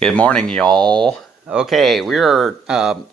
Good morning, y'all. Okay, we're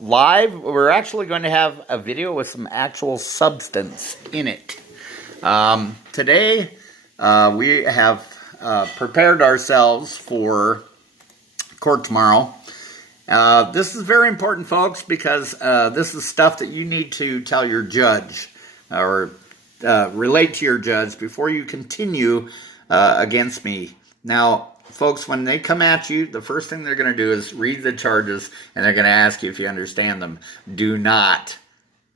live. We're actually going to have a video with some actual substance in it. Today, we have prepared ourselves for court tomorrow. This is very important, folks, because this is stuff that you need to tell your judge or relate to your judge before you continue against me. Now, folks, when they come at you, the first thing they're going to do is read the charges, and they're going to ask you if you understand them. Do not,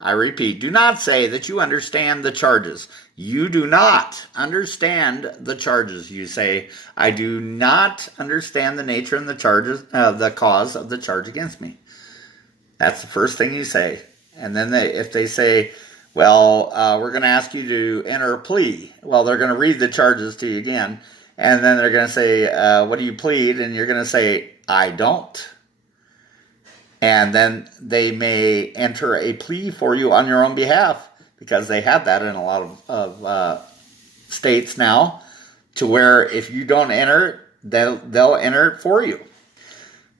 I repeat, do not say that you understand the charges. You do not understand the charges. You say, I do not understand the nature and the charges, the cause of the charge against me. That's the first thing you say. And then if they say, well, we're going to ask you to enter a plea, well, they're going to read the charges to you again. And then they're going to say, what do you plead? And you're going to say, I don't. And then they may enter a plea for you on your own behalf, because they have that in a lot of states now, to where if you don't enter it, they'll enter it for you.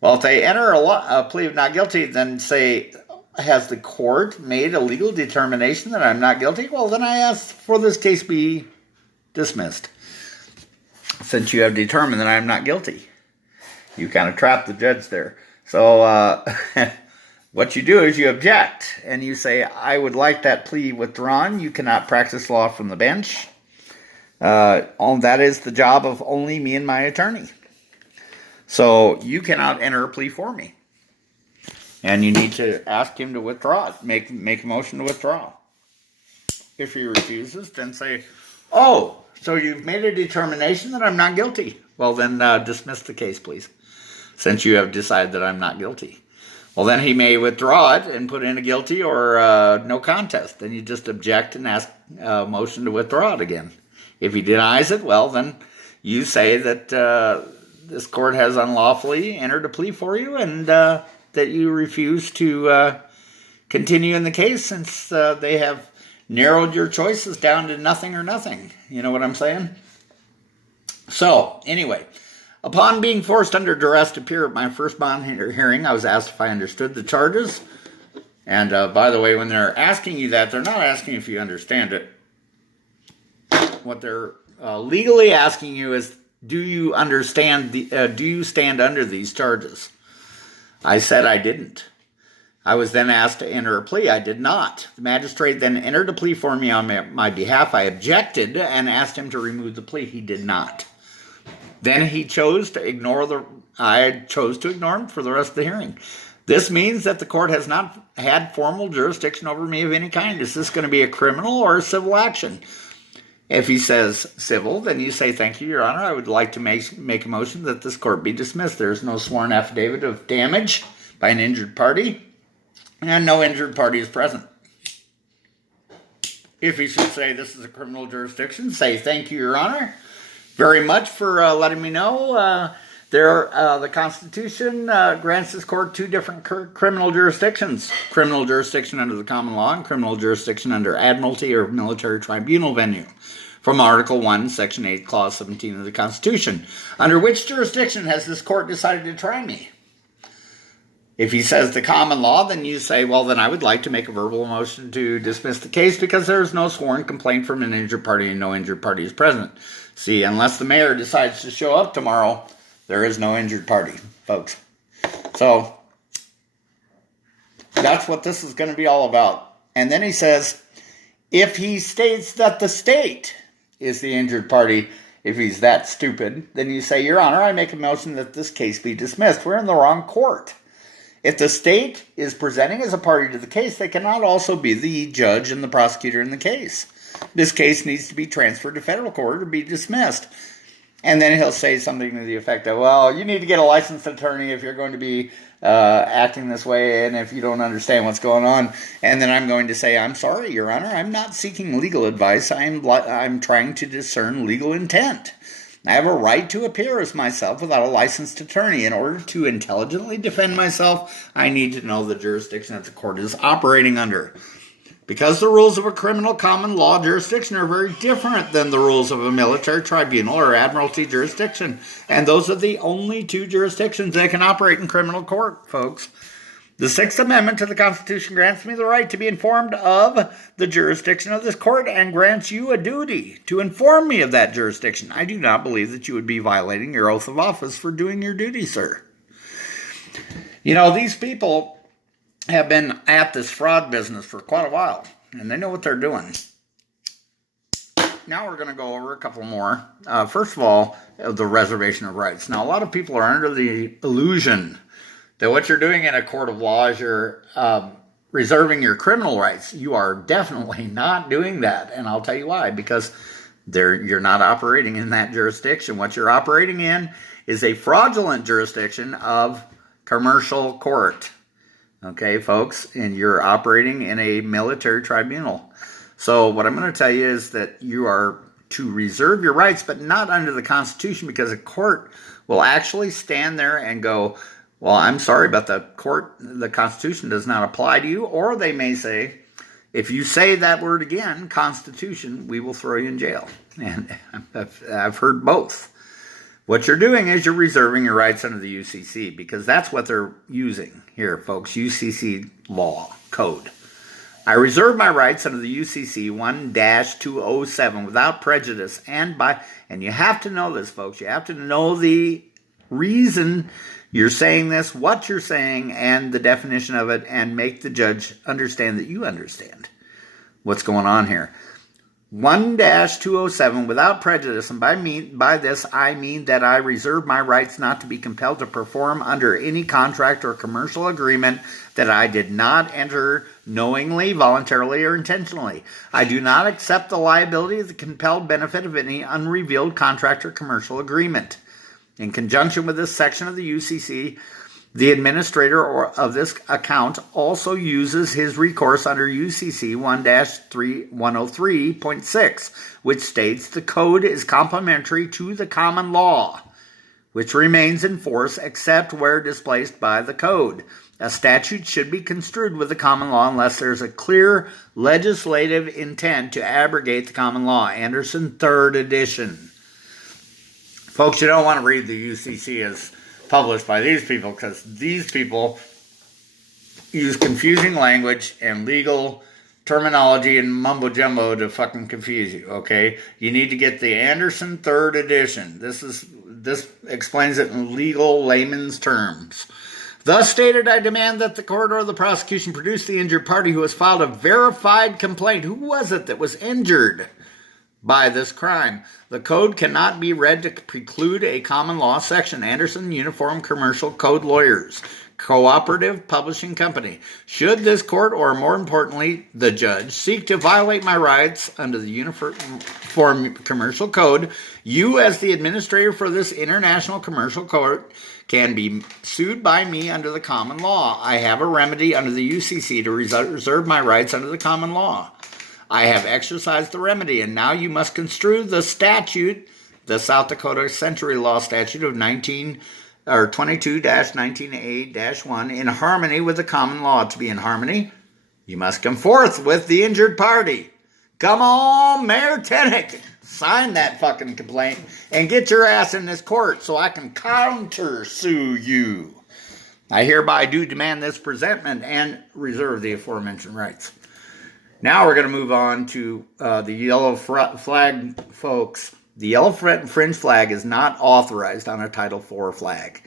Well, if they enter a plea of not guilty, then say, has the court made a legal determination that I'm not guilty? Well, then I ask for this case be dismissed, since you have determined that I'm not guilty. You kind of trap the judge there. So what you do is you object, and you say, I would like that plea withdrawn. You cannot practice law from the bench. That is the job of only me and my attorney. So you cannot enter a plea for me. And you need to ask him to withdraw it. Make a motion to withdraw. If he refuses, then say, oh, so you've made a determination that I'm not guilty. Well, then dismiss the case, please, since you have decided that I'm not guilty. Well, then he may withdraw it and put in a guilty or no contest. Then you just object and ask a motion to withdraw it again. If he denies it, well, then you say that this court has unlawfully entered a plea for you, and that you refuse to continue in the case, since they have narrowed your choices down to nothing or nothing. You know what I'm saying? So, anyway, upon being forced under duress to appear at my first bond hearing, I was asked if I understood the charges. And by the way, when they're asking you that, they're not asking if you understand it. What they're legally asking you is, do you understand do you stand under these charges? I said I didn't. I was then asked to enter a plea. I did not. The magistrate then entered a plea for me on my behalf. I objected and asked him to remove the plea. He did not. Then he chose to ignore I chose to ignore him for the rest of the hearing. This means that the court has not had formal jurisdiction over me of any kind. Is this going to be a criminal or a civil action? If he says civil, then you say, thank you, Your Honor. I would like to make a motion that this court be dismissed. There is no sworn affidavit of damage by an injured party, and no injured party is present. If he should say this is a criminal jurisdiction, say, thank you, Your Honor, very much for letting me know. The Constitution grants this court two different criminal jurisdictions. Criminal jurisdiction under the common law and criminal jurisdiction under admiralty or military tribunal venue. From Article 1, Section 8, Clause 17 of the Constitution. Under which jurisdiction has this court decided to try me? If he says the common law, then you say, well, then I would like to make a verbal motion to dismiss the case because there is no sworn complaint from an injured party and no injured party is present. See, unless the mayor decides to show up tomorrow, there is no injured party, folks. So that's what this is going to be all about. And then he says, if he states that the state is the injured party, if he's that stupid, then you say, Your Honor, I make a motion that this case be dismissed. We're in the wrong court. If the state is presenting as a party to the case, they cannot also be the judge and the prosecutor in the case. This case needs to be transferred to federal court or be dismissed. And then he'll say something to the effect of, well, you need to get a licensed attorney if you're going to be acting this way and if you don't understand what's going on. And then I'm going to say, I'm sorry, Your Honor, I'm not seeking legal advice. I'm trying to discern legal intent. I have a right to appear as myself without a licensed attorney. In order to intelligently defend myself, I need to know the jurisdiction that the court is operating under. Because the rules of a criminal common law jurisdiction are very different than the rules of a military tribunal or admiralty jurisdiction. And those are the only two jurisdictions that can operate in criminal court, folks. The Sixth Amendment to the Constitution grants me the right to be informed of the jurisdiction of this court and grants you a duty to inform me of that jurisdiction. I do not believe that you would be violating your oath of office for doing your duty, sir. You know, these people have been at this fraud business for quite a while, and they know what they're doing. Now we're going to go over a couple more. First of all, the reservation of rights. Now, a lot of people are under the illusion that what you're doing in a court of law is you're reserving your criminal rights. You are definitely not doing that, and I'll tell you why. Because you're not operating in that jurisdiction. What you're operating in is a fraudulent jurisdiction of commercial court. Okay, folks, and you're operating in a military tribunal. So what I'm going to tell you is that you are to reserve your rights, but not under the Constitution, because a court will actually stand there and go, well, I'm sorry, but the Constitution does not apply to you. Or they may say, if you say that word again, Constitution, we will throw you in jail. And I've heard both. What you're doing is you're reserving your rights under the UCC, because that's what they're using here, folks. UCC law code. I reserve my rights under the UCC 1-207 without prejudice and you have to know this, folks. You have to know the reason you're saying this, what you're saying, and the definition of it, and make the judge understand that you understand what's going on here. 1-207 without prejudice, and by this I mean that I reserve my rights not to be compelled to perform under any contract or commercial agreement that I did not enter knowingly, voluntarily, or intentionally. I do not accept the liability of the compelled benefit of any unrevealed contract or commercial agreement. In conjunction with this section of the UCC, the administrator of this account also uses his recourse under UCC 1-103.6, which states the code is complementary to the common law, which remains in force except where displaced by the code. A statute should be construed with the common law unless there's a clear legislative intent to abrogate the common law. Anderson, 3rd edition. Folks, you don't want to read the UCC as published by these people, because these people use confusing language and legal terminology and mumbo jumbo to fucking confuse you, okay? You need to get the Anderson 3rd edition. This explains it in legal layman's terms. Thus stated, I demand that the court or the prosecution produce the injured party who has filed a verified complaint. Who was it that was injured by this crime? The code cannot be read to preclude a common law section. Anderson Uniform Commercial Code Lawyers, Cooperative Publishing Company. Should this court, or more importantly, the judge, seek to violate my rights under the Uniform Commercial Code, you as the administrator for this international commercial court can be sued by me under the common law. I have a remedy under the UCC to reserve my rights under the common law. I have exercised the remedy, and now you must construe the statute, the South Dakota Century Law Statute of 22-19A-1, in harmony with the common law. To be in harmony, you must come forth with the injured party. Come on, Mayor Tennick, sign that fucking complaint and get your ass in this court so I can counter-sue you. I hereby do demand this presentment and reserve the aforementioned rights. Now we're going to move on to the yellow flag, folks. The yellow fringe flag is not authorized on a Title IV flag.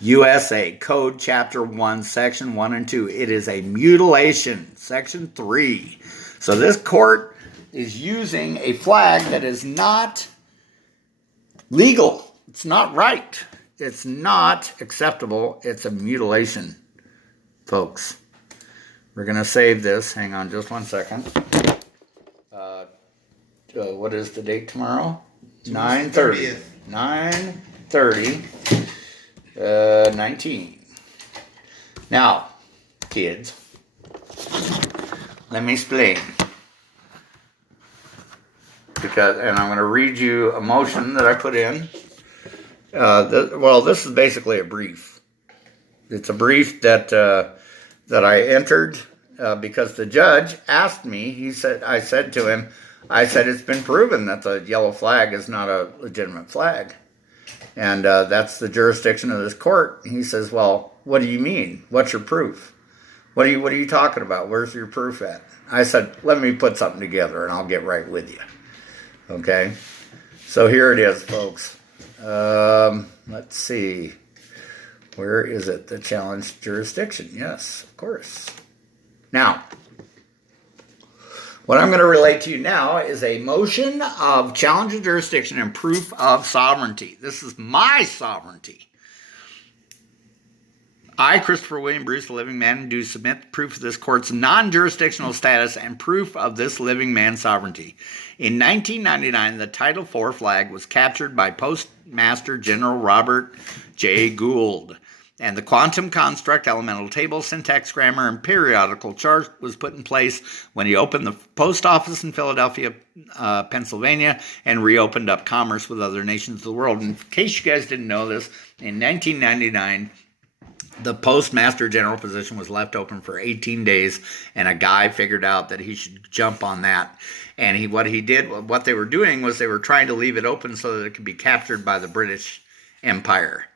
USA Code Chapter 1, Section 1 and 2. It is a mutilation, Section 3. So this court is using a flag that is not legal. It's not right. It's not acceptable. It's a mutilation, folks. We're going to save this. Hang on just one second. What is the date tomorrow? 9/30. 9/30. 19. Now, kids, let me explain. And I'm going to read you a motion that I put in. This is basically a brief. It's a brief that I entered because the judge asked me, I said to him, it's been proven that the yellow flag is not a legitimate flag. And that's the jurisdiction of this court. He says, well, what do you mean? What's your proof? What are you talking about? Where's your proof at? I said, let me put something together and I'll get right with you. Okay? So here it is, folks. Let's see. Where is it? The challenge jurisdiction. Yes, of course. Now, what I'm going to relate to you now is a motion of challenge of jurisdiction and proof of sovereignty. This is my sovereignty. I, Christopher William Bruce, the living man, do submit proof of this court's non-jurisdictional status and proof of this living man's sovereignty. In 1999, the Title IV flag was captured by Postmaster General Robert J. Gould, and the quantum construct, elemental table, syntax, grammar, and periodical chart was put in place when he opened the post office in Philadelphia, Pennsylvania, and reopened up commerce with other nations of the world. In case you guys didn't know this, in 1999, the postmaster general position was left open for 18 days, and a guy figured out that he should jump on that. And what they were doing was they were trying to leave it open so that it could be captured by the British Empire.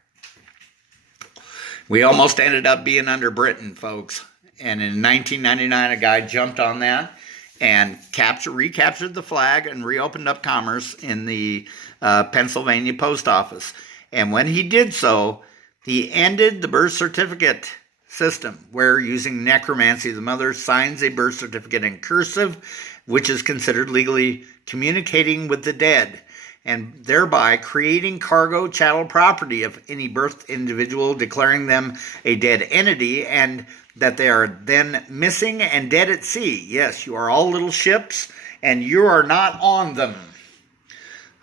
We almost ended up being under Britain, folks. And in 1999, a guy jumped on that and recaptured the flag and reopened up commerce in the Pennsylvania post office. And when he did so, he ended the birth certificate system, where using necromancy, the mother signs a birth certificate in cursive, which is considered legally communicating with the dead, and thereby creating cargo chattel property of any birthed individual, declaring them a dead entity, and that they are then missing and dead at sea. Yes, you are all little ships, and you are not on them.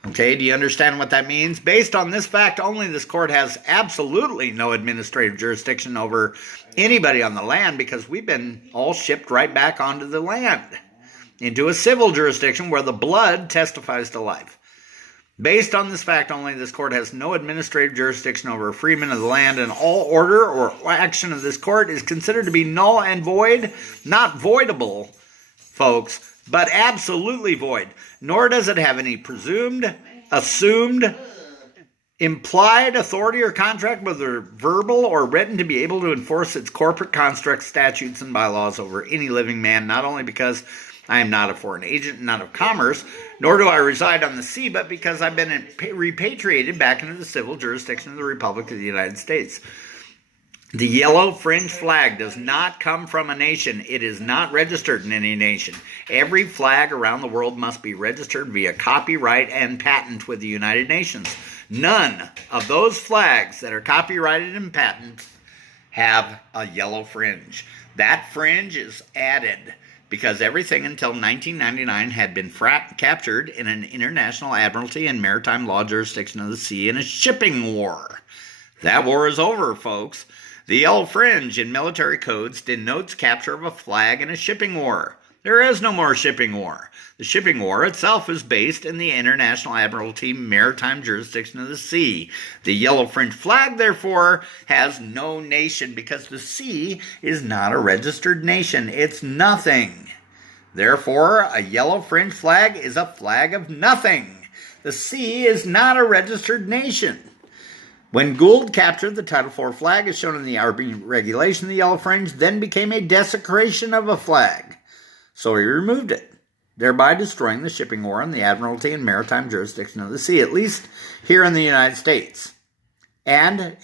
Okay, do you understand what that means? Based on this fact only, this court has absolutely no administrative jurisdiction over anybody on the land, because we've been all shipped right back onto the land, into a civil jurisdiction where the blood testifies to life. Based on this fact only, this court has no administrative jurisdiction over a freeman of the land, and all order or action of this court is considered to be null and void, not voidable, folks, but absolutely void. Nor does it have any presumed, assumed, implied authority or contract, whether verbal or written, to be able to enforce its corporate constructs, statutes, and bylaws over any living man, not only because I am not a foreign agent, not of commerce, nor do I reside on the sea, but because I've been repatriated back into the civil jurisdiction of the Republic of the United States. The yellow fringe flag does not come from a nation. It is not registered in any nation. Every flag around the world must be registered via copyright and patent with the United Nations. None of those flags that are copyrighted and patented have a yellow fringe. That fringe is added because everything until 1999 had been captured in an international admiralty and maritime law jurisdiction of the sea in a shipping war. That war is over, folks. The yellow fringe in military codes denotes capture of a flag in a shipping war. There is no more shipping war. The shipping war itself is based in the international admiralty maritime jurisdiction of the sea. The yellow fringe flag, therefore, has no nation because the sea is not a registered nation. It's nothing. Therefore, a yellow fringe flag is a flag of nothing. The sea is not a registered nation. When Gould captured the Title IV flag, as shown in the Army regulation, the yellow fringe then became a desecration of a flag. So he removed it, thereby destroying the shipping war in the admiralty and maritime jurisdiction of the sea, at least here in the United States. And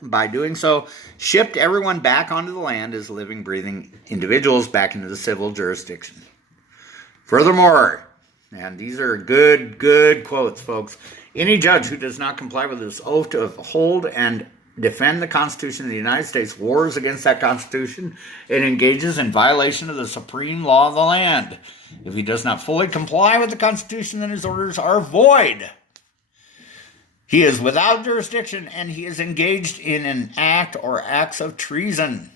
by doing so, shipped everyone back onto the land as living, breathing individuals back into the civil jurisdiction. Furthermore, and these are good quotes, folks, any judge who does not comply with this oath to uphold and defend the Constitution of the United States wars against that Constitution and engages in violation of the supreme law of the land. If he does not fully comply with the Constitution, then his orders are void. He is without jurisdiction, and he is engaged in an act or acts of treason.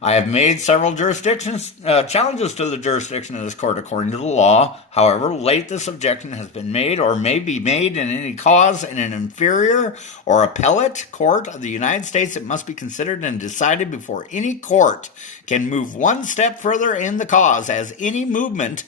I have made several challenges to the jurisdiction of this court according to the law. However, late this objection has been made or may be made in any cause in an inferior or appellate court of the United States. It must be considered and decided before any court can move one step further in the cause, as any movement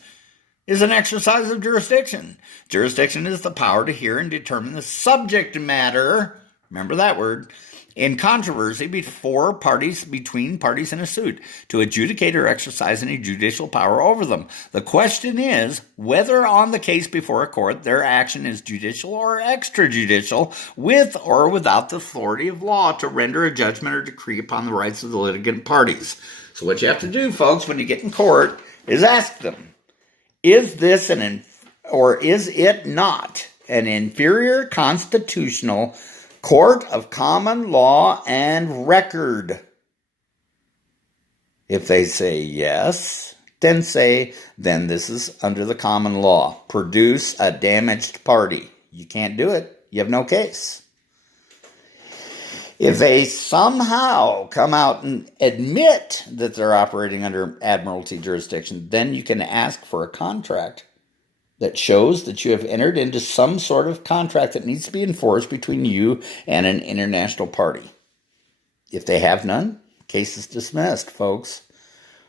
is an exercise of jurisdiction. Jurisdiction is the power to hear and determine the subject matter, remember that word, in controversy between parties in a suit, to adjudicate or exercise any judicial power over them. The question is whether on the case before a court their action is judicial or extrajudicial, with or without the authority of law to render a judgment or decree upon the rights of the litigant parties. So what you have to do, folks, when you get in court is ask them, is this or is it not an inferior constitutional court of common law and record? If they say yes, then this is under the common law. Produce a damaged party. You can't do it. You have no case. If they somehow come out and admit that they're operating under admiralty jurisdiction, then you can ask for a contract that shows that you have entered into some sort of contract that needs to be enforced between you and an international party. If they have none, case is dismissed, folks.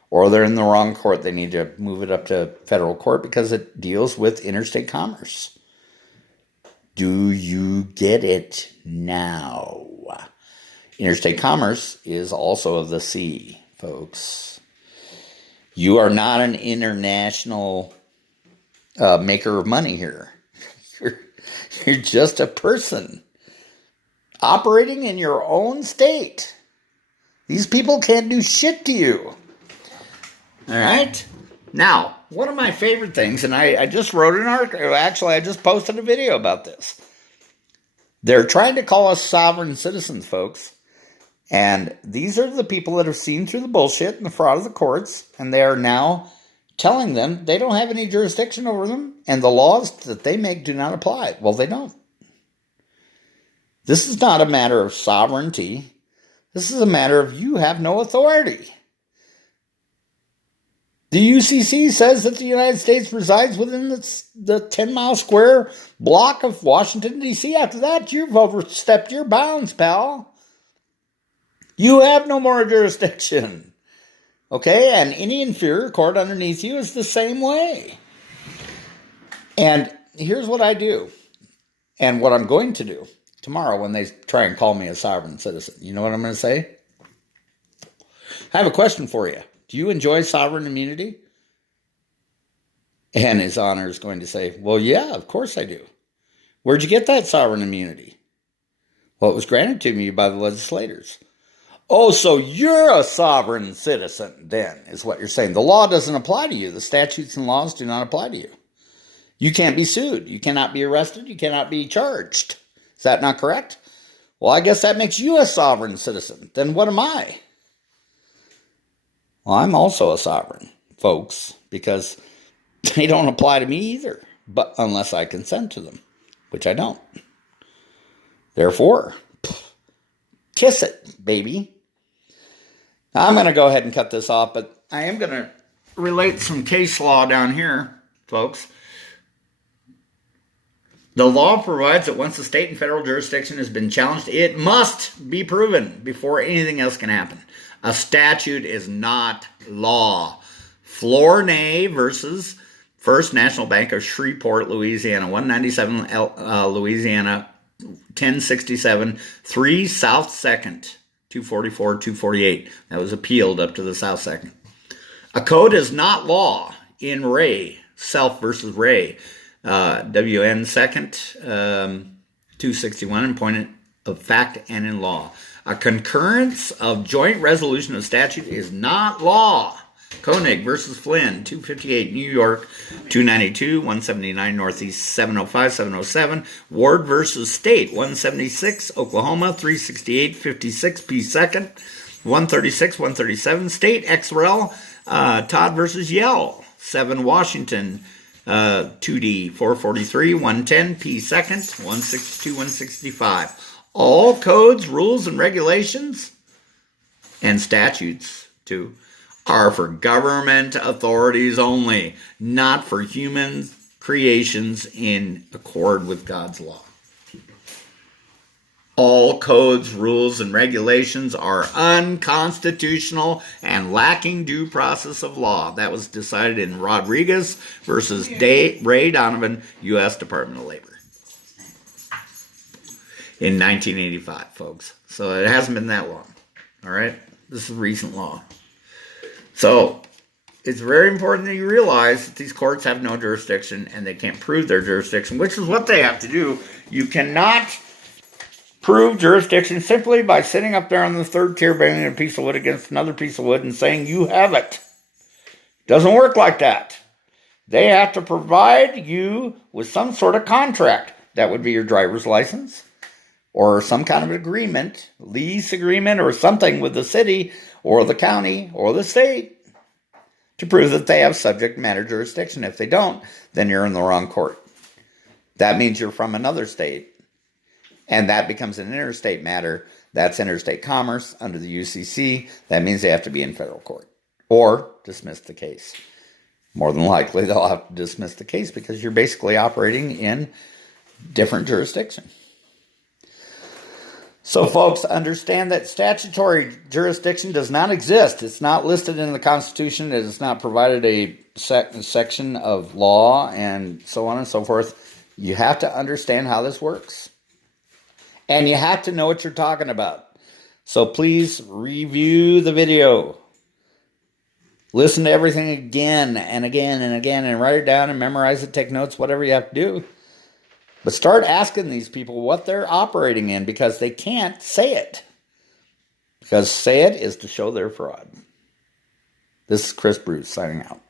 Or they're in the wrong court. They need to move it up to federal court because it deals with interstate commerce. Do you get it now? Interstate commerce is also of the sea, folks. You are not an international maker of money here. You're just a person operating in your own state. These people can't do shit to you. All right? Now, one of my favorite things, and I just wrote an article, actually I just posted a video about this. They're trying to call us sovereign citizens, folks. And these are the people that have seen through the bullshit and the fraud of the courts, and they are now telling them they don't have any jurisdiction over them, and the laws that they make do not apply. Well, they don't. This is not a matter of sovereignty. This is a matter of you have no authority. The UCC says that the United States resides within the 10-mile square block of Washington, D.C. After that, you've overstepped your bounds, pal. You have no more jurisdiction. Okay? And any inferior court underneath you is the same way. And here's what I do, and what I'm going to do tomorrow when they try and call me a sovereign citizen. You know what I'm going to say? I have a question for you. Do you enjoy sovereign immunity? And His Honor is going to say, well, yeah, of course I do. Where'd you get that sovereign immunity? Well, it was granted to me by the legislators. Oh, so you're a sovereign citizen then, is what you're saying. The law doesn't apply to you. The statutes and laws do not apply to you. You can't be sued. You cannot be arrested. You cannot be charged. Is that not correct? Well, I guess that makes you a sovereign citizen. Then what am I? Well, I'm also a sovereign, folks, because they don't apply to me either, but unless I consent to them, which I don't. Therefore, kiss it, baby. I'm going to go ahead and cut this off, but I am going to relate some case law down here, folks. The law provides that once the state and federal jurisdiction has been challenged, it must be proven before anything else can happen. A statute is not law. Flornay versus First National Bank of Shreveport, Louisiana, 197 Louisiana, 1067, 3 South 2nd, 244, 248. That was appealed up to the South 2nd. A code is not law in Ray, Self versus Ray, WN 2nd, 261, in point of fact and in law. A concurrence of joint resolution of statute is not law. Koenig versus Flynn, 258, New York, 292, 179, Northeast, 705, 707. Ward versus State, 176, Oklahoma, 368, 56, P. 2nd, 136, 137. State, XREL, Todd versus Yell, 7, Washington, 2D, 443, 110, P. 2nd, 162, 165. All codes, rules, and regulations and statutes to, are for government authorities only, not for human creations in accord with God's law. All codes, rules, and regulations are unconstitutional and lacking due process of law. That was decided in Rodriguez versus Ray Donovan, U.S. Department of Labor, in 1985, folks. So it hasn't been that long. All right? This is recent law. So it's very important that you realize that these courts have no jurisdiction and they can't prove their jurisdiction, which is what they have to do. You cannot prove jurisdiction simply by sitting up there on the third tier banging a piece of wood against another piece of wood and saying you have it. Doesn't work like that. They have to provide you with some sort of contract. That would be your driver's license or some kind of agreement, lease agreement or something with the city or the county or the state to prove that they have subject matter jurisdiction. If they don't, then you're in the wrong court. That means you're from another state. And that becomes an interstate matter. That's interstate commerce under the UCC. That means they have to be in federal court or dismiss the case. More than likely, they'll have to dismiss the case because you're basically operating in different jurisdiction. So, folks, understand that statutory jurisdiction does not exist. It's not listed in the Constitution. It has not provided a section of law and so on and so forth. You have to understand how this works. And you have to know what you're talking about. So please review the video. Listen to everything again and again and again and write it down and memorize it, take notes, whatever you have to do. But start asking these people what they're operating in because they can't say it. Because say it is to show their fraud. This is Chris Bruce signing out.